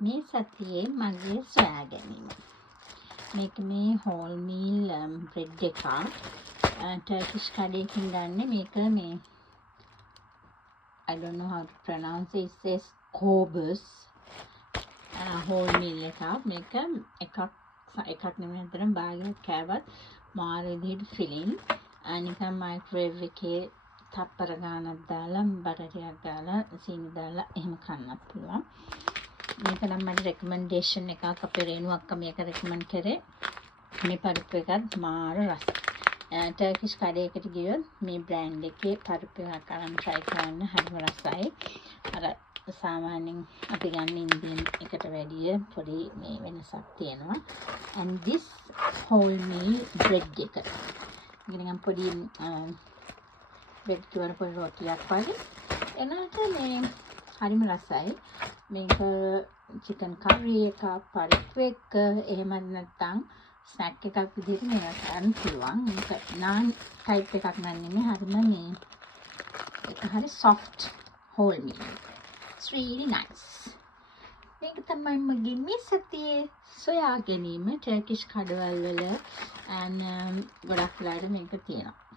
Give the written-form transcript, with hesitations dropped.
මේ සතියේ මගේ සොයා ගැනීම. මේක මේ හෝල් මීල් බ්‍රෙඩ් එකක්. ටර්කිෂ් කඩේකින් ගන්න මේක මේ I don't know how to pronounce it. It says Cobus whole meal එකක්. මේක එකක් නෙමෙයි අතරම භාගයක් කෑවත් මාර විදිහට ෆිලින්. නිකන් මයික්‍රෝවේව් එකේ තප්පර ගානක් දාලා බටර් ටිකක් දාලා සීනි දාලා එහෙම කන්නත් පුළුවන්. මේක නම් මට රෙකමෙන්ඩේෂන් එකක් අපේ රේණු අක්කා මේක රෙකමන්ඩ් කරේ. මේ පරිප්පු එකත් මාර රසයි. ටර්කිෂ් කඩේකට ගියොත් මේ බ්‍රෑන්ඩ් එකේ පරිප්පු එකක් අරන් try කරන්න හරිම රසයි. අර සාමාන්‍යයෙන් අපි ගන්න ඉන්දියන් එකට වැඩිය පොඩි මේ වෙනසක් තියෙනවා. and this whole meal bread එක. නිකන් පොඩි බ්‍රෙඩ් කියන පොඩි රොටියක් වගේ. එනකට මේ හරිම රසයි. මේක චිකන් කරි එකක් පරිප්පු එක එහෙම නැත්නම් ස්නැක් එකක් විදිහට මේක කරන්න පුළුවන්. මේක නාන් ටයිප් එකක් නෙමෙයි හරිම මේ ඒක හරි soft whole meal. It's really nice. මේක තමයි මගේ මේ සතියේ සොයා ගැනීම ටර්කිෂ් කඩවල් වල and ගොඩක් වෙලාවට මේක තියෙනවා.